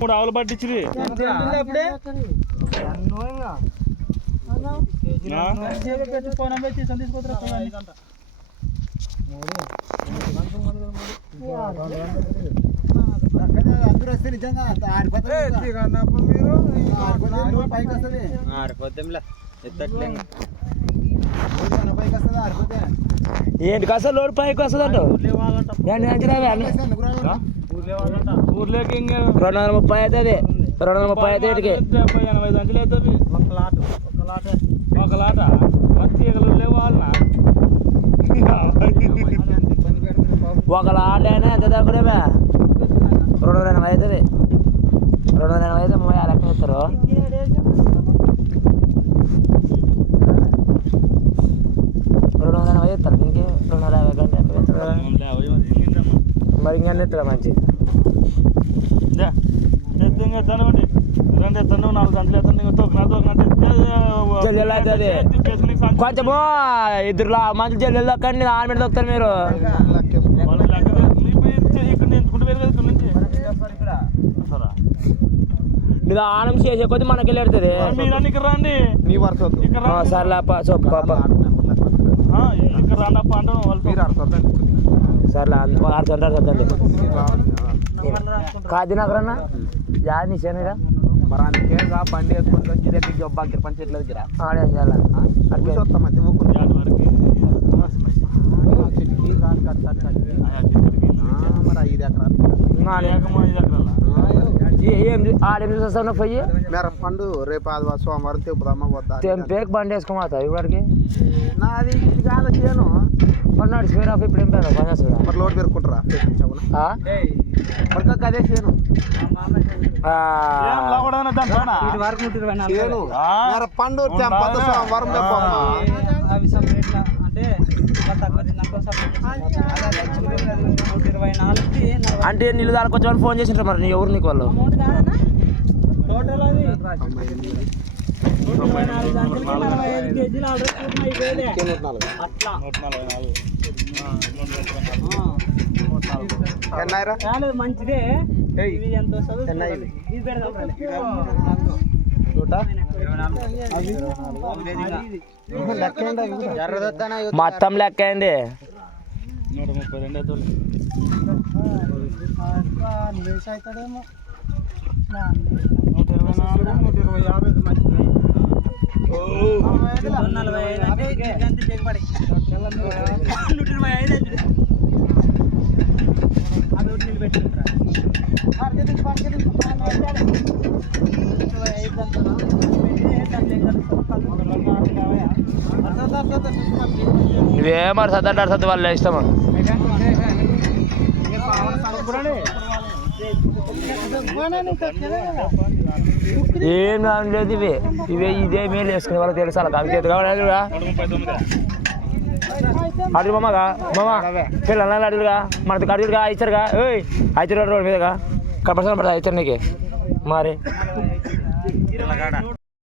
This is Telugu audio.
మూడు ఆవులు పట్టించి అందరూ వస్తే నిజంగా పైకి వస్తుంది ఏంటి అసలు లోడ్ పైకి వస్తుంది అంట ఊర్లోకి ఇంకా 230 అవుతుంది 230 అయితే 80 సంచులు అవుతుంది ఒక లాట మత్తి లేవు వాళ్ళ ఒక లాట్ అయినా ఎంత తక్కువ 280 అవుతుంది 280 అయితే మా లెక్క ఇస్తారు ఇస్తారు దీనికి 250 గంటలు మరి ఇంకా ఇస్తారా మంచి తనండి 2 ఎత్తాను 4 సంచులు ఎత్తాను కొంచెము ఇద్దరు మంచి జల్లు కానీ ఆమె దొక్కుతారు మీరు మీరు ఆనం చేసే కొద్ది మనకి వెళ్ళి రండి సర్లే సర్లే ఆడుతుంటారు కాదు నగరన్నా యాది నీ చేనురా మరి అందుకే బండి వేసుకొని వచ్చి దగ్గర జబ్బాకి పంచాయతీల దగ్గర ఆడే చేయాలి మరి 5 ఎకరాలు ఏం ఆడేం చూస్తాను పోయి మేర పండు రేపు ఆదివారం సోమవారం తిప్పుదమ్మ పోతా తెంపేకి బండి వేసుకోమాతా ఇవాడికి నాది ఇది కాదు చేయను పన్నాడు స్పేర్ ఆఫ్ ఇప్పుడు ఏం పేరు పని మరి లోడ్ పెరుక్కుంటారా మరి అదే చేయను పండు సోమవారం అంటే నీళ్ళు దానికి వచ్చి ఫోన్ చేసింటారు మరి నీ ఎవరు నీకు వాళ్ళు మంచిదే మొత్తం లెక్క అయింది 132 అవుతాడేమో 145 నువ్వే మరి సర్దాడు వాళ్ళ ఇష్టమా ఏం లేదు ఇదే మేలు వేసుకునే వాళ్ళకి తెలుసు అలా కాదు కావాలా అడుగు మామగా పిల్లలు అడుగుగా మనకి అడుగుగా ఇచ్చారుగా అయితే రోడ్డు మీదగా కనపడుతుంది పడతా ఇచ్చారు నీకు మరి